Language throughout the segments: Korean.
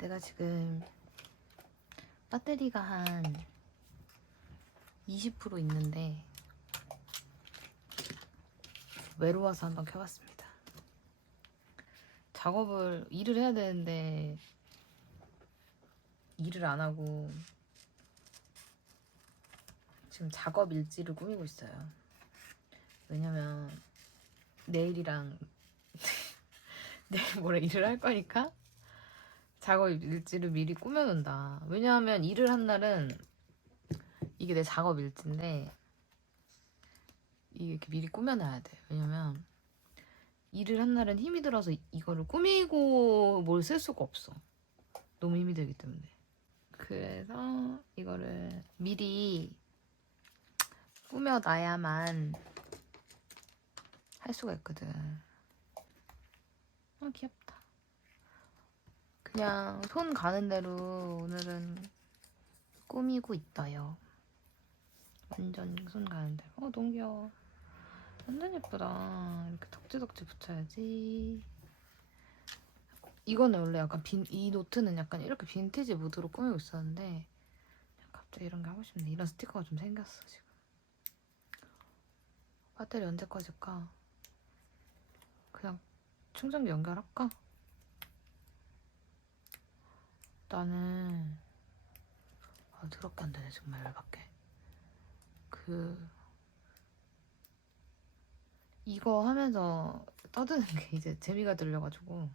내가 지금 배터리가 한 20% 있는데 외로워서 한번 켜봤습니다. 작업을 일을 해야 되는데 일을 안 하고 지금 작업 일지를 꾸미고 있어요. 왜냐면 내일이랑 내일 모레 일을 할 거니까 작업 일지를 미리 꾸며놓는다. 왜냐하면 일을 한 날은 이게 내 작업 일지인데 이렇게 미리 꾸며놔야 돼. 왜냐면 일을 한 날은 힘이 들어서 이- 이거를 꾸미고 뭘 쓸 수가 없어. 너무 힘이 들기 때문에. 그래서 이거를 미리 꾸며놔야만 할 수가 있거든. 아 귀엽다. 그냥 손 가는 대로 오늘은 꾸미고 있어요. 완전 손 가는 대로. 어 너무 귀여워. 완전 예쁘다. 이렇게 덕지덕지 붙여야지. 이거는 원래 약간 빈, 이 노트는 약간 이렇게 빈티지 무드로 꾸미고 있었는데 갑자기 이런 게 하고 싶네. 이런 스티커가 좀 생겼어 지금. 배터리 언제 꺼질까? 그냥 충전기 연결할까? 나는 아 더럽게 안 되네 정말 열받게. 그 이거 하면서 떠드는 게 이제 재미가 들려가지고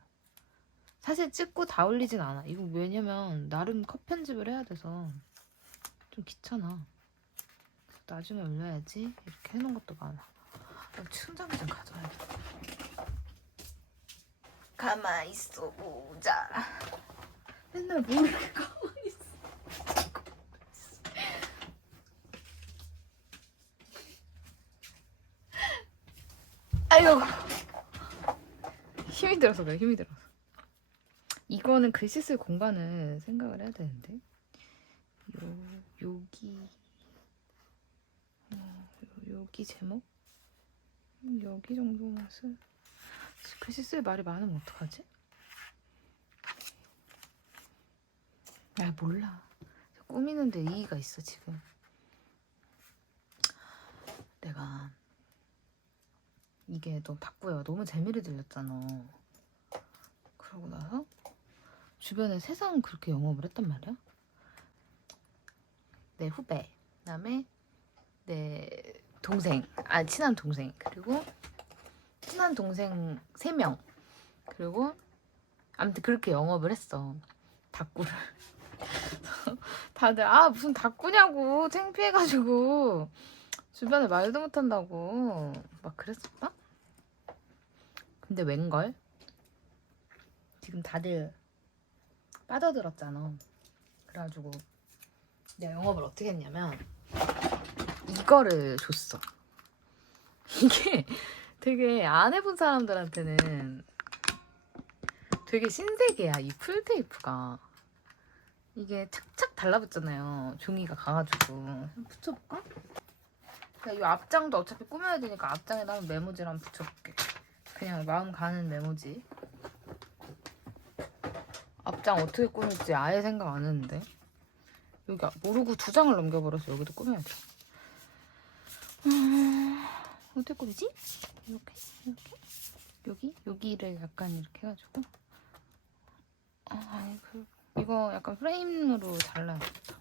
사실 찍고 다 올리진 않아. 이거 왜냐면 나름 컷 편집을 해야 돼서 좀 귀찮아. 나중에 올려야지 이렇게 해놓은 것도 많아. 나 충전기 좀 가져와야겠다. 가만히 있어 보자 맨날 뭐 이렇게 가만히 있어 아유. 힘이 들어서 그래 힘이 들어서. 이거는 글씨 쓸 공간을 생각을 해야 되는데. 요 여기. 어, 요- 여기 제목? 음, 여기 정도만 쓸. 글씨 쓸 말이 많으면 어떡하지? 아 몰라. 꾸미는데 의의가 있어 지금. 내가 이게 너 닭구야. 너무 재미를 들렸잖아. 그러고 나서 주변에 세상 그렇게 영업을 했단 말이야? 내 후배 그다음에 내 동생 아 친한 동생 그리고 친한 동생 3명. 그리고 아무튼 그렇게 영업을 했어. 닭구를 다들 아 무슨 닭구냐고 창피해가지고. 주변에 말도 못한다고. 막 그랬었다 근데 웬걸? 지금 다들 빠져들었잖아. 그래가지고 내가 영업을 어떻게 했냐면 이거를 줬어. 이게 되게 안 해본 사람들한테는 되게 신세계야 이 풀테이프가 이게 착착 달라붙잖아요. 종이가 가가지고. 붙여볼까? 이 앞장도 어차피 꾸며야 되니까 앞장에다 한번 메모지를 한번 붙여볼게. 그냥 마음 가는 메모지. 앞장 어떻게 꾸밀지 아예 생각 안 했는데. 여기 모르고 두 장을 넘겨버려서 여기도 꾸며야 돼 음, 어떻게 꾸미지? 이렇게 이렇게? 여기? 여기를 약간 이렇게 해가지고. 아 아니 그 이거 약간 프레임으로 잘라야겠다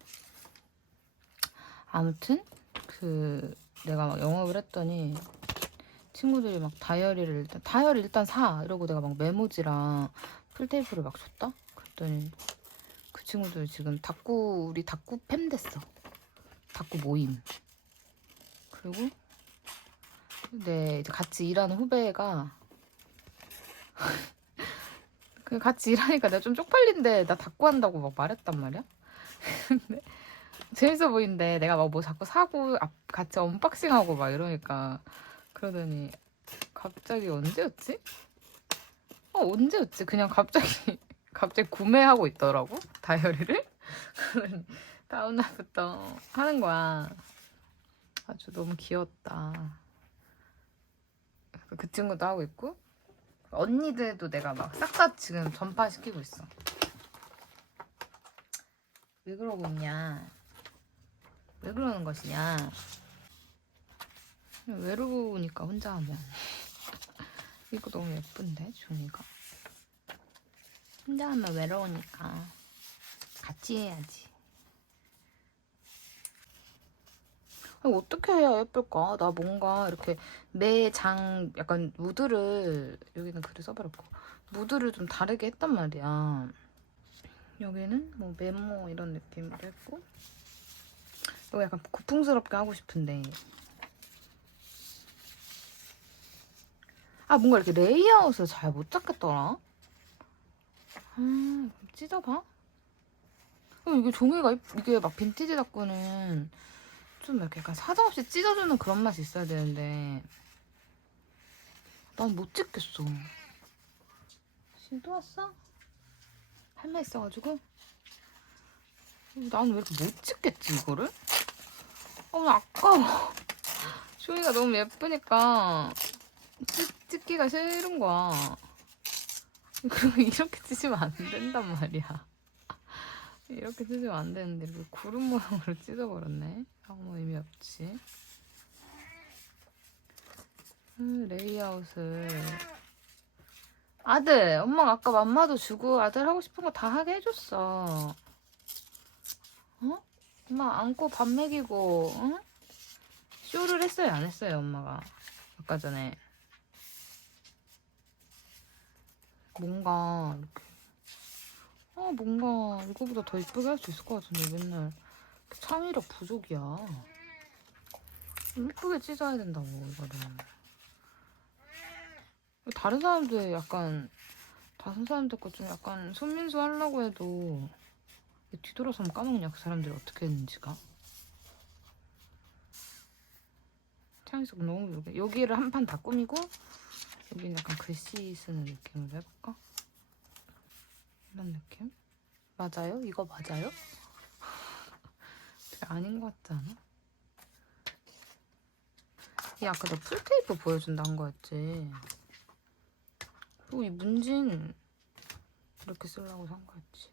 아무튼 그 내가 막 영업을 했더니 친구들이 막 다이어리를 일단 다이어리 일단 사! 이러고 내가 막 메모지랑 풀테이프를 막 줬다? 그랬더니 그 친구들 지금 닭구 우리 닭구 팸 됐어. 닭구 모임. 그리고 네 이제 같이 일하는 후배가 그 같이 일하니까 내가 좀 쪽팔린데 나 닭구 한다고 막 말했단 말이야 근데 재밌어 보이는데 내가 막 뭐 자꾸 사고 앞- 같이 언박싱하고 막 이러니까 그러더니 갑자기 언제였지? 어 언제였지? 그냥 갑자기 갑자기 구매하고 있더라고 다이어리를 그러더니 다음날부터 하는 거야 아주 너무 귀엽다 그 친구도 하고 있고 언니들도 내가 막 싹 다 지금 전파시키고 있어 왜 그러고 있냐? 왜 그러는 것이냐? 외로우니까 혼자 하면 이거 너무 예쁜데 종이가 혼자 하면 외로우니까 같이 해야지. 아니, 어떻게 해야 예쁠까? 나 뭔가 이렇게 매 장 약간 무드를 여기는 글을 써버렸고 무드를 좀 다르게 했단 말이야. 여기는 뭐 메모 이런 느낌으로 했고 이거 약간 고풍스럽게 하고 싶은데 아 뭔가 이렇게 레이아웃을 잘 못 잡겠더라. 아 찢어봐. 어, 이게 종이가 이- 이게 막 빈티지 닦고는 좀 이렇게 약간 사정없이 찢어주는 그런 맛이 있어야 되는데 난 못 찍겠어. 지금 또 왔어? 할 말 있어가지고 나는 왜 이렇게 못 찍겠지 이거를? 어, 나 아까워. 종이가 너무 예쁘니까 찍, 찍기가 싫은 거야. 그리고 이렇게 찢으면 안 된단 말이야. 이렇게 찢으면 안 되는데 이렇게 구름 모양으로 찢어버렸네. 아무 의미 없지. 음, 레이아웃을 아들 엄마가 아까 맘마도 주고 아들 하고 싶은 거 다 하게 해줬어. 어? 엄마 안고 밥 먹이고 응? 쇼를 했어요 안 했어요 엄마가 아까 전에 뭔가 이렇게 아 뭔가 이거보다 더 이쁘게 할 수 있을 것 같은데 맨날 창의력 부족이야 좀 이쁘게 찢어야 된다고 이거를 다른 사람들 약간 다른 사람들 거좀 약간 손민수 하려고 해도 뒤돌아서면 까먹냐 그 사람들이 어떻게 했는지가 창의성 너무 부족해 여기를 한 판 다 꾸미고 여기는 약간 글씨 쓰는 느낌으로 해볼까? 이런 느낌? 맞아요? 이거 맞아요? 아닌 것 같지 않아? 이 아까 너 풀테이프 보여준다 한 거였지 그리고 이 문진 이렇게 쓰려고 산 거였지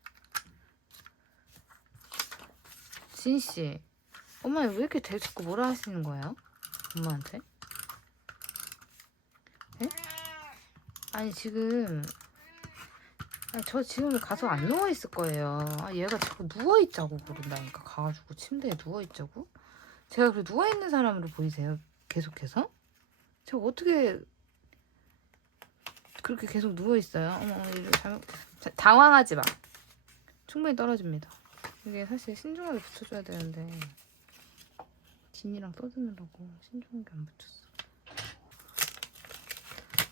진 씨 엄마 왜 이렇게 대 자꾸 뭐라 하시는 거예요? 엄마한테? 에? 아니 지금 아, 저 지금 가서 안 누워 있을 거예요. 아, 얘가 자꾸 누워 있자고 그런다니까 가가지고 침대에 누워 있자고. 제가 그 누워 있는 사람으로 보이세요? 계속해서? 제가 어떻게 그렇게 계속 누워 있어요? 어머, 잘못 자, 당황하지 마. 충분히 떨어집니다. 이게 사실 신중하게 붙여줘야 되는데 진이랑 떠드느라고 신중하게 안 붙였어.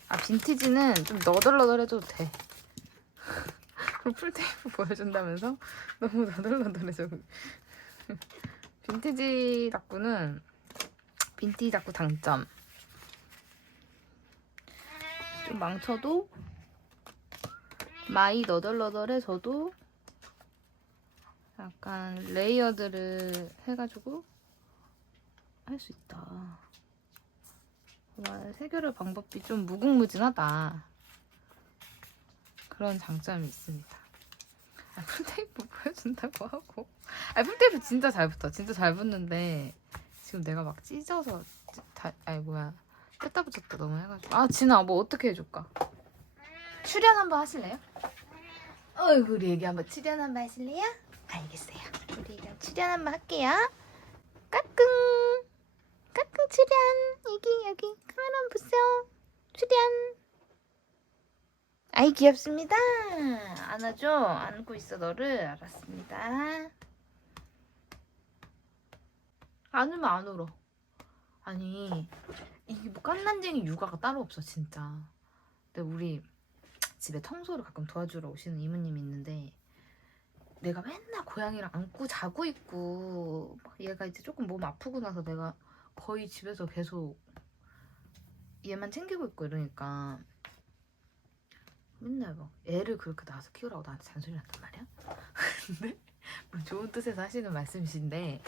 아 빈티지는 좀 너덜너덜해줘도 돼. 그럼 풀테이프 보여준다면서 너무 너덜너덜해져. 빈티지 닦구는 빈티지 닦구 장점. 좀 망쳐도 많이 너덜너덜해져도 약간 레이어드를 해가지고 할 수 있다. 정말 세결의 방법이 좀 무궁무진하다. 그런 장점이 있습니다. 아, 풀테이프 보여준다고 하고. 아, 풀테이프 진짜 잘 붙어. 진짜 잘 붙는데 지금 내가 막 찢어서 찌- 다, 아니 뭐야 뺐다 붙였다 너무 해가지고. 아 진아 뭐 어떻게 해줄까? 출연 한번 하실래요? 어이구 우리 애기 한번 출연 한번 하실래요? 알겠어요. 우리 애기 출연 한번 할게요. 까꿍 까꿍 출연 여기 여기 카메라 보세요. 출연. 아이 귀엽습니다. 안아줘. 안고 있어 너를. 알았습니다. 안으면 안 울어. 아니 이게 뭐 깐난쟁이 육아가 따로 없어 진짜. 근데 우리 집에 청소를 가끔 도와주러 오시는 이모님이 있는데 내가 맨날 고양이랑 안고 자고 있고 막 얘가 이제 조금 몸 아프고 나서 내가 거의 집에서 계속 얘만 챙기고 있고 이러니까 맨날 막 애를 그렇게 낳아서 키우라고 나한테 잔소리 한단 말이야. 근데 뭐 좋은 뜻에서 하시는 말씀이신데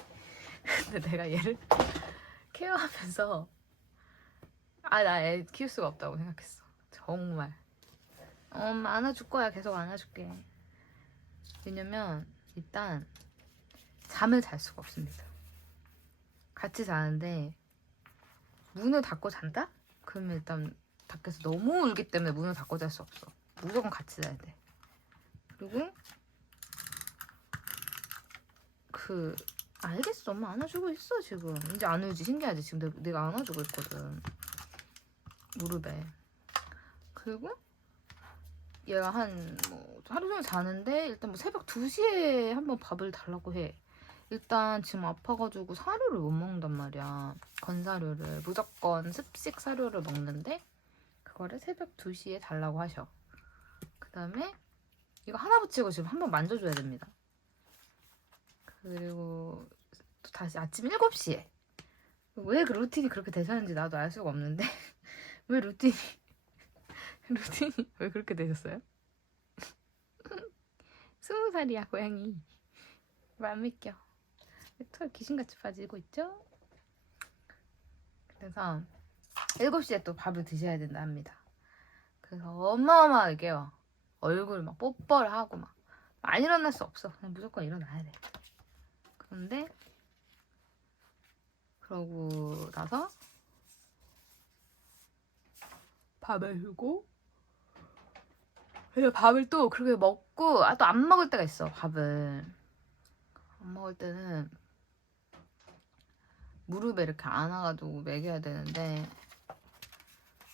근데 내가 얘를 케어하면서 아 나 애 키울 수가 없다고 생각했어. 정말. 어, 엄마 안아줄 거야. 계속 안아줄게. 왜냐면 일단 잠을 잘 수가 없습니다. 같이 자는데 문을 닫고 잔다? 그러면 일단 밖에서 너무 울기 때문에 문을 닫고 잘 수 없어. 무조건 같이 자야 돼. 그리고 그 알겠어. 엄마 안아주고 있어 지금. 이제 안 울지. 신기하지. 지금 내, 내가 안아주고 있거든. 무릎에. 그리고 얘가 한 뭐 하루 종일 자는데 일단 뭐 새벽 2시에 한번 밥을 달라고 해. 일단 지금 아파가지고 사료를 못 먹는단 말이야. 건사료를. 무조건 습식 사료를 먹는데 그거를 새벽 2시에 달라고 하셔 그 다음에 이거 하나 붙이고 지금 한번 만져줘야 됩니다. 그리고 또 다시 아침 7시에. 왜 그 루틴이 그렇게 되셨는지 나도 알 수가 없는데. 왜 루틴이 루틴이 왜 그렇게 되셨어요? 스무 살이야 고양이. 말 믿겨. 털 귀신같이 빠지고 있죠? 그래서 7시에 또 밥을 드셔야 된다 합니다. 그래서 어마어마하게 깨워 얼굴 막 뽀뽀를 막. 안 일어날 수 없어. 그냥 무조건 일어나야 돼. 그런데 그러고 나서 밥을 주고 그래서 밥을 또 그렇게 먹고 아 또 안 먹을 때가 있어 밥을. 안 먹을 때는 무릎에 이렇게 안아가지고 먹여야 되는데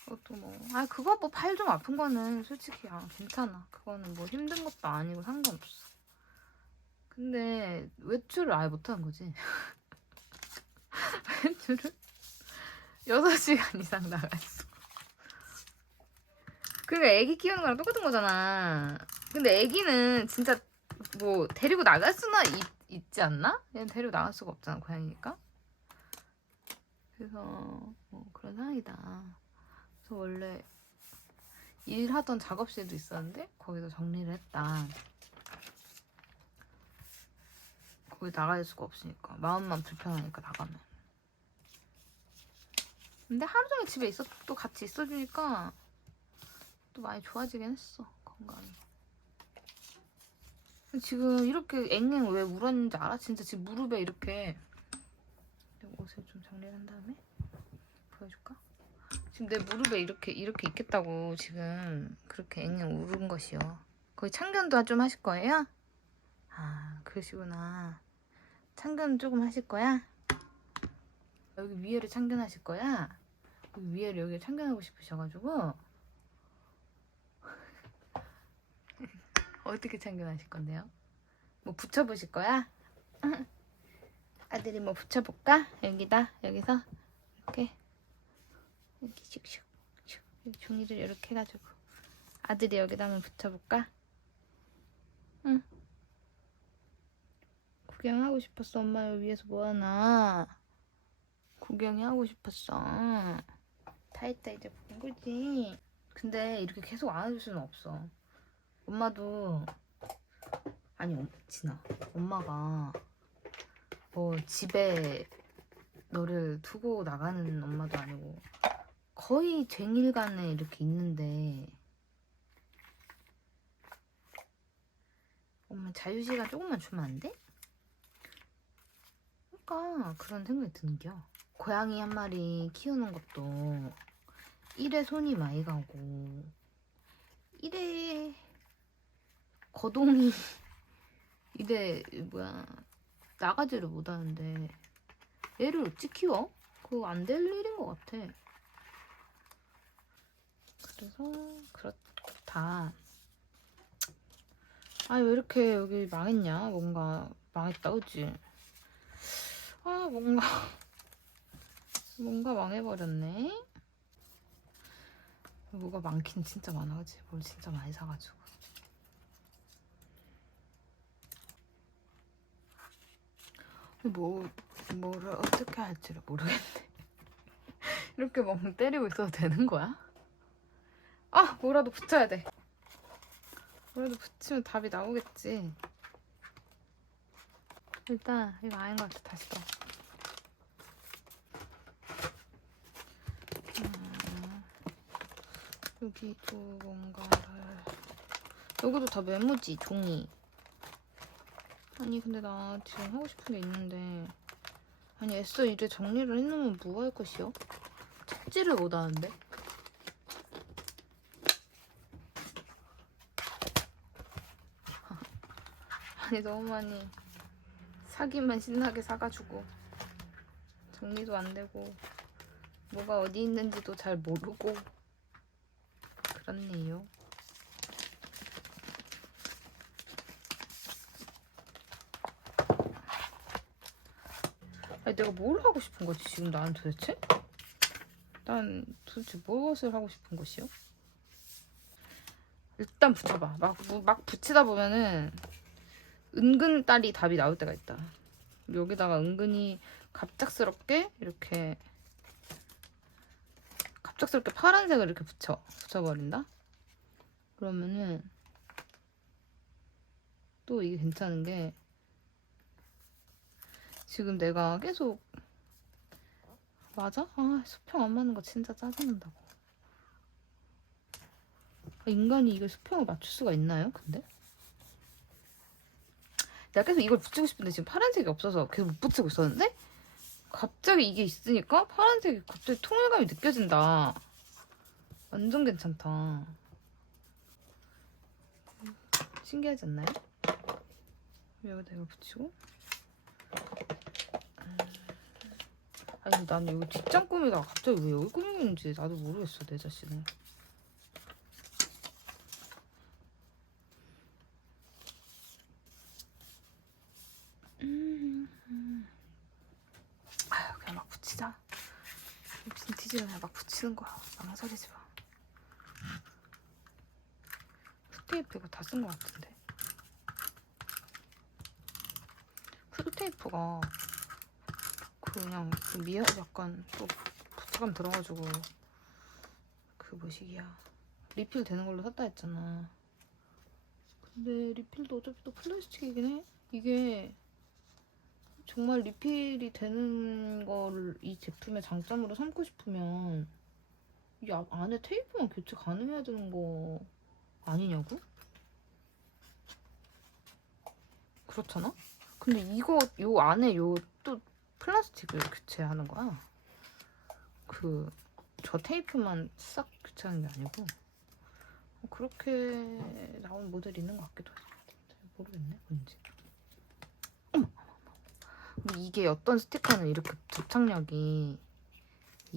그것도 뭐 아 그거 뭐발좀 아픈 거는 솔직히 아, 괜찮아. 그거는 뭐 힘든 것도 아니고 상관없어. 근데 외출을 아예 못하는 거지. 외출을 6시간 이상 나가 있어. 그러니까 애기 키우는 거랑 똑같은 거잖아. 근데 애기는 진짜 뭐 데리고 나갈 수나 있, 있지 않나? 얘는 데리고 나갈 수가 없잖아 고양이니까. 그래서 뭐 그런 상황이다 그래서 원래 일하던 작업실도 있었는데 거기서 정리를 했다 거기 나갈 수가 없으니까 마음만 불편하니까 나가면 근데 하루 종일 집에 있어 또 같이 있어주니까 또 많이 좋아지긴 했어 건강이 지금 이렇게 앵앵 왜 울었는지 알아? 진짜 지금 무릎에 이렇게 옷을 좀 정리를 한 다음에 보여줄까? 지금 내 무릎에 이렇게 이렇게 있겠다고 지금 그렇게 앵앵 울은 것이요 거기 참견도 좀 하실 거예요? 아 그러시구나 참견 조금 하실 거야? 여기 위에를 참견하실 거야? 여기 위에를 여기 참견하고 싶으셔가지고 어떻게 참견하실 건데요? 뭐 붙여보실 거야? 아들이 뭐 붙여볼까? 여기다 여기서 이렇게 이렇게 슉슉 슉 종이를 이렇게 해가지고 아들이 여기다 한번 붙여볼까? 응. 구경하고 싶었어. 엄마 여기 위에서 뭐하나? 구경이 하고 싶었어. 다 했다 이제 본 거지. 근데 이렇게 계속 안아줄 수는 없어. 엄마도 아니 엄- 진아. 엄마가 뭐 집에 너를 두고 나가는 엄마도 아니고 거의 쟁일간에 이렇게 있는데 엄마 자유시간 조금만 주면 안 돼? 그러니까 그런 생각이 든겨 고양이 한 마리 키우는 것도 일에 손이 많이 가고 일에 거동이 이래 뭐야 나가지를 못하는데 얘를 어찌 키워? 그거 안 될 일인 것 같아. 그래서 그렇다. 아왜 이렇게 여기 망했냐? 뭔가 망했다, 그치? 아 뭔가 뭔가 망해버렸네. 뭐가 많긴 진짜 많아, 그치? 뭘 진짜 많이 사가지고. 뭐 뭐를 어떻게 할지를 모르겠네. 이렇게 멍 때리고 있어도 되는 거야? 아 뭐라도 붙여야 돼. 뭐라도 붙이면 답이 나오겠지. 일단 이거 아닌 것 같아 다시 또. 음, 여기도 뭔가를 여기도 다 메모지 종이. 아니 근데 나 지금 하고 싶은 게 있는데 아니 애써 이제 정리를 해놓으면 뭐할 것이요? 찾지를 못하는데 아니 너무 많이 사기만 신나게 사가지고 정리도 안 되고 뭐가 어디 있는지도 잘 모르고 그렇네요. 아니 내가 뭘 하고 싶은 거지 지금 나는 도대체? 난 도대체 무엇을 하고 싶은 것이요? 일단 붙여봐. 막, 뭐- 막 붙이다 보면은 은근 딸이 답이 나올 때가 있다. 여기다가 은근히 갑작스럽게 이렇게 갑작스럽게 파란색을 이렇게 붙여 붙여버린다. 그러면은 또 이게 괜찮은 게 지금 내가 계속 맞아? 아 수평 안 맞는 거 진짜 짜증난다고. 아, 인간이 이걸 수평을 맞출 수가 있나요? 근데? 내가 계속 이걸 붙이고 싶은데 지금 파란색이 없어서 계속 못 붙이고 있었는데 갑자기 이게 있으니까 파란색이 갑자기 통일감이 느껴진다. 완전 괜찮다. 신기하지 않나요? 여기다 이걸 붙이고 음. 아니 나는 여기 뒷장 꾸미다가 갑자기 왜 여기 꾸미는지 나도 모르겠어 내 자신을 음. 아유 막 붙이자 빈티지를 그냥 막 붙이는 거야. 망설이지 마. 푸테이프 이거 다 쓴 거 같은데? 푸드테이프가 그냥 그 미야 약간 또 부착감 들어가지고 그 뭐시기야. 리필 되는 걸로 샀다 했잖아. 근데 리필도 어차피 또 플라스틱이긴 해. 이게 정말 리필이 되는 걸이 제품의 장점으로 삼고 싶으면 이 앞- 안에 테이프만 교체 가능해야 되는 거 아니냐고? 그렇잖아? 근데 이거 요 안에 요 또 플라스틱을 교체하는 거야. 그 저 테이프만 싹 교체하는 게 아니고 뭐 그렇게 나온 모델이 있는 것 같기도 해. 잘 모르겠네 뭔지. 이게 어떤 스티커는 이렇게 접착력이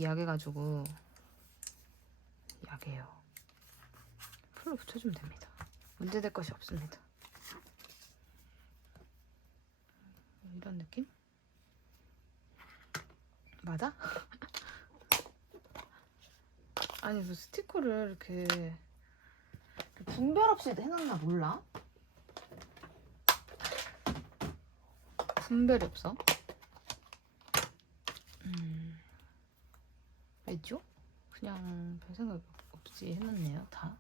약해가지고 약해요. 풀로 붙여주면 됩니다. 문제될 것이 없습니다. 이런 느낌? 맞아? 아니 그 스티커를 이렇게 분별 없이 해놨나 몰라? 분별이 없어? 음 왜죠? 그냥 별 생각 없이 해놨네요 다